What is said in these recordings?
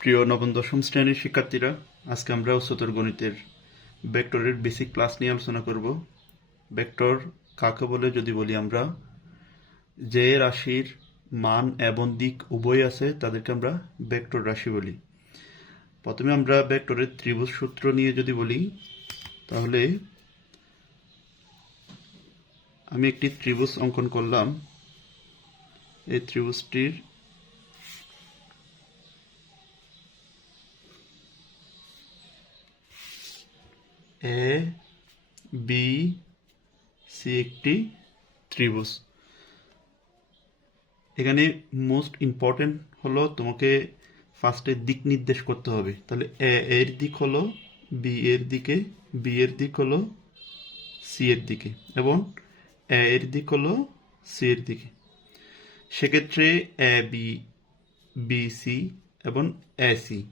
প্রিয় নবম, দশম শ্রেণির শিক্ষার্থীরা, আজকে আমরা উচ্চতর গণিতের ভেক্টরের বেসিক ক্লাস নিয়ে আলোচনা করব। ভেক্টর কাকে বলে? যদি বলি আমরা, যে রাশির মান এবং দিক উভয় আছে, তাদেরকে আমরা ভেক্টর রাশি বলি। প্রথমে আমরা ভেক্টরের ত্রিভুজ সূত্র নিয়ে যদি বলি, তাহলে আমি একটি ত্রিভুজ অঙ্কন করলাম। এই ত্রিভুজটির এ, বি, সি একটি ত্রিভুজ। এখানে মোস্ট ইম্পর্টেন্ট হলো তোমাকে ফার্স্টে দিক নির্দেশ করতে হবে। তাহলে এ এর দিক হলো, বি এর দিকে, বি এর দিক হলো, সি এর দিকে এবং এ এর দিক হলো, সি এর দিকে। সেক্ষেত্রে এ, বি বি, সি এবং এ, সি।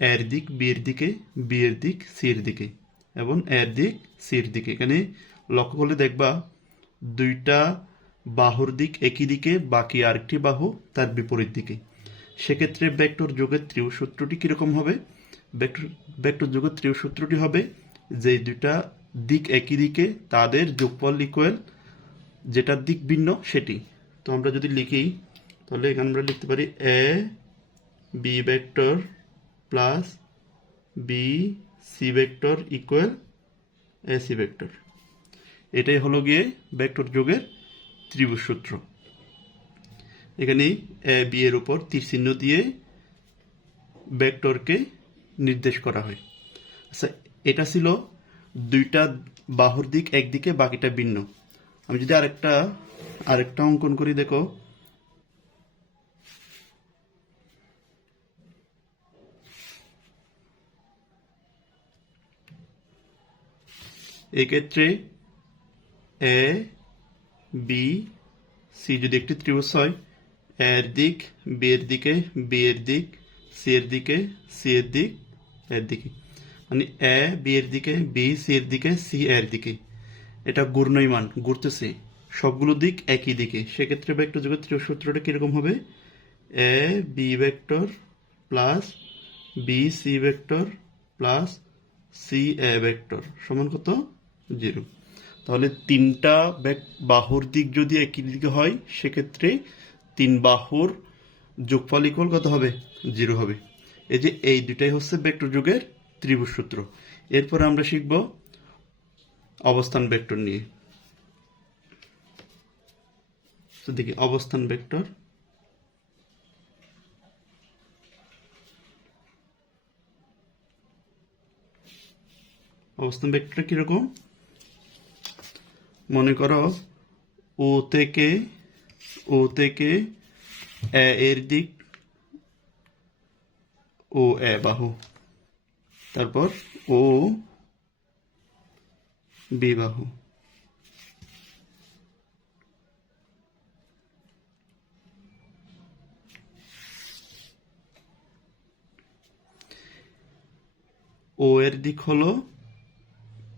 এর দিক, বি এর দিকে, বি এর দিক, সি এর দিকে। এবং এর দিক সির দিকে। এখানে লক্ষ্য করলে দেখবা দুইটা বাহুর দিক একই দিকে, বাকি আরেকটি বাহু তার বিপরীত দিকে। সেক্ষেত্রে ভেক্টর যোগের ত্রিভুজ সূত্রটি কীরকম হবে? ভেক্টর ভেক্টর যোগের ত্রিভুজ সূত্রটি হবে যে দুইটা দিক একই দিকে, তাদের যোগফল ইকুয়াল যেটার দিক ভিন্ন সেটি। তো আমরা যদি লিখি, তাহলে এখানে আমরা লিখতে পারি A B vector plus B C vector equal A C vector এটাই হলো গিয়ে ভেক্টর যোগের ত্রিভুজ সূত্র। এখানে এ বি এর উপর তীর চিহ্ন দিয়ে ভেক্টরকে নির্দেশ করা হয়। আচ্ছা এটা ছিল দুইটা বাহুর দিক, একদিকে বাকিটা ভিন্ন। আমি যদি আরেকটা আরেকটা অঙ্কন করি, দেখো এক্ষেত্রে এ বি সি যদি একটি ত্রিভুজ হয়, এর দিক বি এর দিকে বি এর দিক সি এর দিকে সি এর দিক, এর দিকে। মানে এ বি এর দিকে বি সি এর দিকে সি এর দিকে। এটা ঘূর্ণয়মান ঘুরতেছে। সবগুলো দিক একই দিকে। সেক্ষেত্রে ভেক্টর যোগের সূত্রটা কীরকম হবে? A B vector plus B C vector plus C A vector. সমান কত? জিরো। তাহলে তিনটা ব্যাক বাহুর দিক যদি একই দিকে হয়, সেক্ষেত্রে তিন বাহুর যোগফল ইকুয়াল কত হবে? জিরো হবে। এই যে এই দুটাই হচ্ছে ভেক্টর যুগের ত্রিভুজ সূত্র। এরপর আমরা শিখব অবস্থান ভেক্টর নিয়ে। তো দেখি, অবস্থান ভেক্টর অবস্থান ভেক্টরটা কীরকম? মনে করো, ও থেকে ও থেকে, এ এর দিক, ও এ বাহু। তারপর ও বি বাহু। ও এর দিক হলো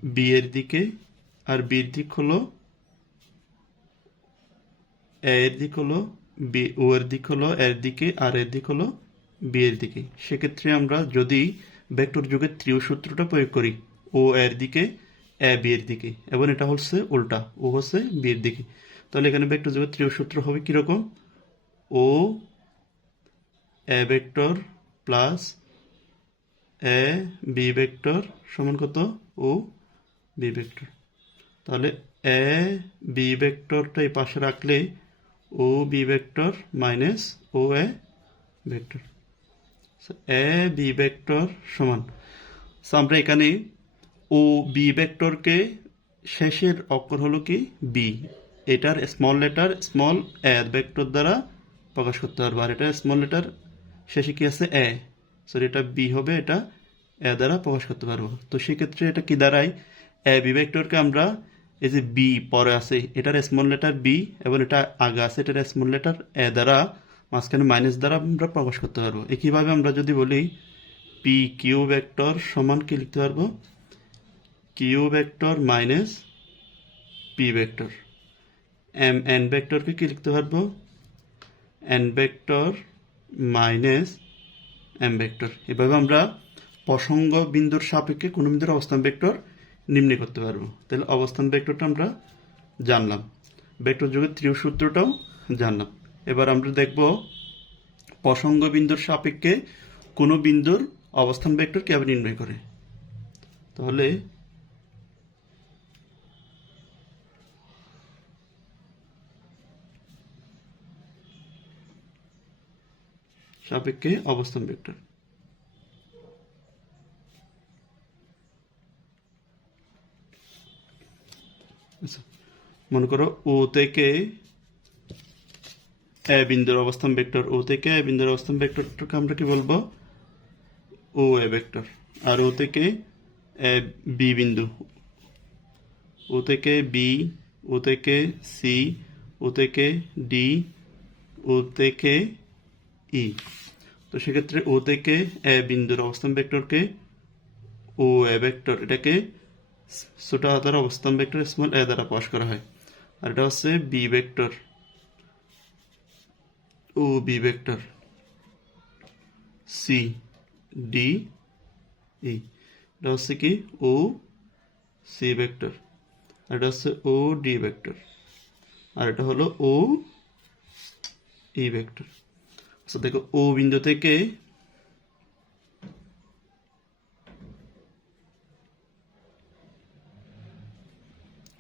বি এর দিকে আর বির দিক হলো এর দিক হলো বি, ও এর দিক হলো এর দিকে, আর এর দিক হলো বি এর দিকে। সেক্ষেত্রে আমরা যদি ভেক্টর যুগের ত্রিভুজ সূত্রটা প্রয়োগ করি, ও এর দিকে, এ বি এর দিকে, এবং এটা হচ্ছে উল্টা, ও হচ্ছে বি এর দিকে। তাহলে এখানে ভেক্টর যুগের ত্রিভুজ সূত্র হবে কীরকম? O A vector plus A B vector সমান কত? O B vector. তাহলে এ বি ভেক্টরটা এই পাশে রাখলে O B vector minus O A vector A B vector সমান। আমরা এখানে ও বি ভেক্টরকে শেষের অক্ষর হলো কি? বি এটার small letter small A vector দ্বারা প্রকাশ করতে পারব। আর এটা স্মল লেটার শেষে কি আছে? এ সরি এটা বি হবে, এটা এ দ্বারা প্রকাশ করতে পারব। তো সেক্ষেত্রে এটা কি দাঁড়ায়? এ বি ভেক্টরকে আমরা এই যে বি পরে আছে, এটার স্মল লেটার বি এবং এটা আগে আছে, এটার স্মল লেটার এ দ্বারা, মাঝখানে মাইনাস দ্বারা আমরা প্রকাশ করতে পারব। একইভাবে আমরা যদি বলি পি কিউ ভেক্টর সমান কি লিখতে পারব? Q vector minus P vector M N ভেক্টরকে কি লিখতে পারব? N vector minus M vector এভাবে আমরা প্রসঙ্গ বিন্দুর সাপেক্ষে কোনো বিন্দুর অবস্থান ভেক্টর নির্ণয় করতে পারব। তাহলে অবস্থান ভেক্টরটা আমরা জানলাম। ভেক্টর যুগের ত্রিয় সূত্রটাও জানলাম। এবার আমরা দেখব প্রসঙ্গ বিন্দুর সাপেক্ষে কোনো বিন্দুর অবস্থান ভেক্টর কীভাবে নির্ণয় করে। তাহলে সাপেক্ষে অবস্থান ভেক্টর মনে করো, ও থেকে এ বিন্দুর অবস্থান ভেক্টর, ও থেকে এ বিন্দুর অবস্থান ভেক্টরটাকে আমরা কি বলব? ও এ ভেক্টর। আর ও থেকে এ বি বিন্দু। ও থেকে বি, ও থেকে সি, ও থেকে ডি, ও থেকে ই। তো সেক্ষেত্রে ও থেকে এ বিন্দুর অবস্থান ভেক্টরকে ও এ ভেক্টর, এটাকে ছোট হাতার অবস্থান ভেক্টর স্মল এ দ্বারা প্রকাশ করা হয়। আর এটা হচ্ছে B vector O B vector C D E এটা হচ্ছে কি? ও সি ভেক্টর আর এটা হচ্ছে ও ডি ভেক্টর আর এটা হলো ও ই ভেক্টর আচ্ছা দেখো ও বিন্দু থেকে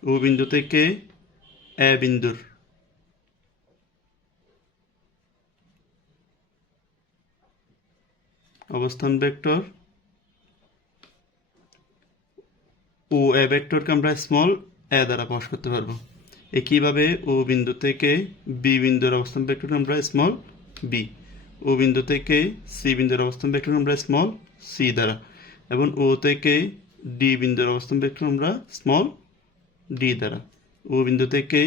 ও বিন্দু থেকে এ বিন্দুর অবস্থান ভেক্টর ও এ ভেক্টরকে আমরা স্মল এ দ্বারা প্রকাশ করতে পারব। একইভাবে ও বিন্দু থেকে বি বিন্দুর অবস্থান ভেক্টর আমরা স্মল বি ও বিন্দু থেকে সি বিন্দুর অবস্থান ভেক্টর আমরা স্মল সি দ্বারা। এবং ও থেকে ডি বিন্দুর অবস্থান ভেক্টর আমরা স্মল ডি দ্বারা। ও বিন্দু থেকে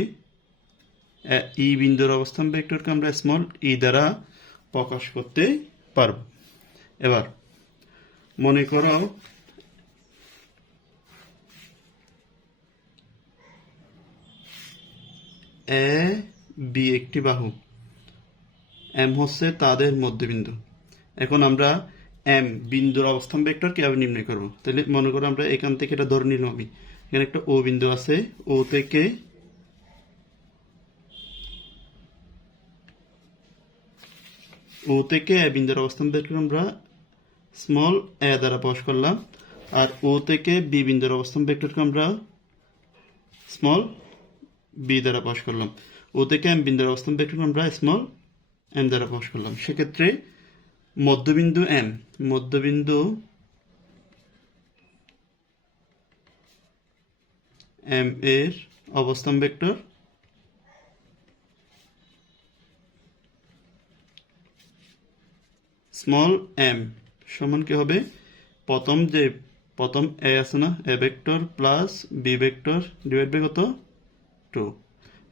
ই বিন্দুর অবস্থান ভেক্টরকে আমরা স্মল ই দ্বারা প্রকাশ করতে পারব। এবার মনে করো এ, বি একটি বাহু। এম হচ্ছে তাদের মধ্যবিন্দু। এখন আমরা এম বিন্দুর অবস্থান ভেক্টর কীভাবে নির্ণয় করব। তাহলে মনে করো আমরা এখান থেকে এটা ধরে নিলাম আমি। এখানে একটা ও বিন্দু আছে, ও থেকে ও থেকে এ বিন্দুর অবস্থান ভেক্টর আমরা স্মল এ দ্বারা প্রকাশ করলাম, আর ও থেকে বি বিন্দুর অবস্থান ভেক্টরকে আমরা স্মল বি দ্বারা প্রকাশ করলাম। ও থেকে এম বিন্দুর অবস্থান ভেক্টর আমরা স্মল এম দ্বারা প্রকাশ করলাম। সেক্ষেত্রে মধ্যবিন্দু এম মধ্যবিন্দু এম এর অবস্থান ভেক্টর। স্মল এম সমান কি হবে? প্রথম যে, প্রথম এ আছে না A vector plus B vector divide by কত? Two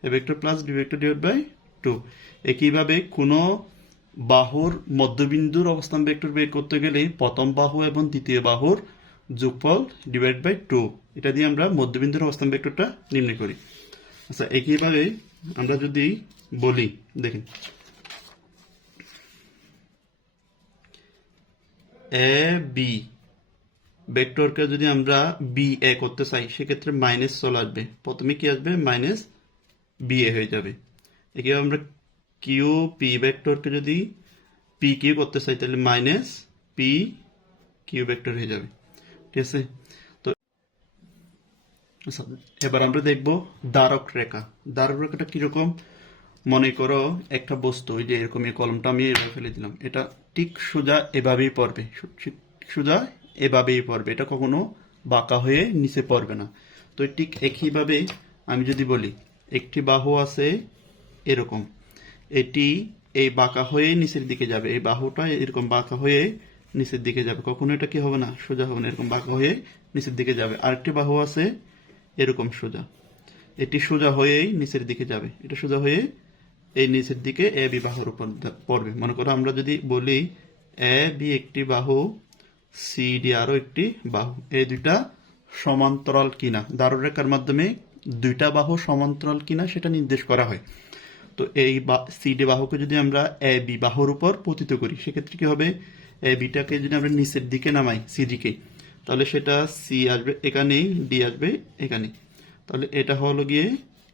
A vector plus B vector divide by two একইভাবে কোনো বাহুর মধ্যবিন্দুর অবস্থান ভেক্টর বের করতে গেলে প্রথম বাহু এবং দ্বিতীয় বাহুর যোগফল ডিভাইড বাই টু এটা দিয়ে আমরা মধ্যবিন্দুর অবস্থান ভেক্টরটা নির্ণয় করি। আচ্ছা একইভাবে আমরা যদি বলি, দেখেন। এ বি ভেক্টরকে যদি আমরা বি এ করতে চাই, সেক্ষেত্রে মাইনাস চলে আসবে। প্রথমে কি আসবে? মাইনাস বি এ হয়ে যাবে। একে আমরা কিউ পি ভেক্টরকে যদি পি কিউ করতে চাই, তাহলে মাইনাস পি কিউ ভেক্টর হয়ে যাবে। ঠিক আছে? এবার আমরা দেখব দ্বারক রেখা। দ্বারক রেখাটা কীরকম? মনে করো একটা বস্তু, ওই যে এরকম এই কলমটা আমি এভাবে ফেলে দিলাম। এটা ঠিক সোজা এভাবেই পড়বে। সোজা এভাবেই পড়বে। এটা কখনো বাঁকা হয়ে নিচে পড়বে না। তো ঠিক একইভাবে আমি যদি বলি, একটি বাহু আছে এরকম। এটি এই বাঁকা হয়ে নিচের দিকে যাবে। এই বাহুটা এরকম বাঁকা হয়ে নিচের দিকে যাবে। কখনো এটা কি হবে না? সোজা হবে না। এরকম বাঁকা হয়ে নিচের দিকে যাবে। আরেকটি বাহু আছে এরকম সোজা। এটি সোজা হয়েই নিচের দিকে যাবে। এটা সোজা হয়ে এই নিচের দিকে এ বি বাহুর উপর পড়বে। মনে করো আমরা যদি বলি এ বি একটি বাহু, সি ডি আরও একটি বাহু। এই দুইটা সমান্তরাল কিনা? দারুরেখার মাধ্যমে দুইটা বাহু সমান্তরাল কিনা সেটা নির্দেশ করা হয়। তো এই বা সিডি বাহুকে যদি আমরা এ বি বাহুর উপর পতিত করি, সেক্ষেত্রে কি হবে? এ বিটাকে যদি আমরা নিচের দিকে নামাই সিডিকে তাহলে সেটা সি আসবে এখানেই ডি আসবে এখানে তাহলে এটা হলো গিয়ে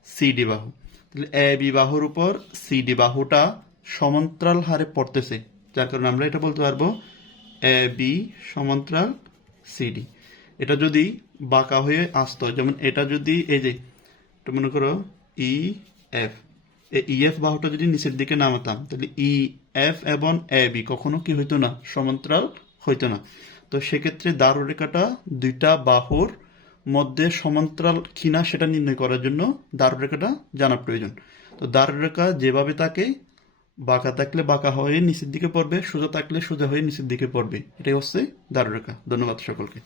সিডি বাহু তাহলে এ বি বাহুর উপর সিডি বাহুটা সমান্তরাল হারে পড়তেছে, যার কারণে আমরা এটা বলতে পারব এ বি সমান্তরাল সিডি এটা যদি বাঁকা হয়ে আসতো, যেমন এটা যদি এই যে মনে করো ই এফ ই এফ বাহুটা যদি নিচের দিকে নামাতাম, তাহলে ই এফ এবং এ বি কখনো কি হইতো না, সমান্তরাল হইতো না। তো সেক্ষেত্রে দারু রেখাটা দুইটা বাহুর মধ্যে সমান্তরাল কিনা সেটা নির্ণয় করার জন্য দারু রেখাটা জানা প্রয়োজন। তো দারু রেখা যেভাবে তাকে বাঁকা থাকলে বাঁকা হয়ে নিচের দিকে পড়বে, সোজা থাকলে সোজা হয়ে নিচের দিকে পড়বে। এটাই হচ্ছে দারু রেখা ধন্যবাদ সকলকে।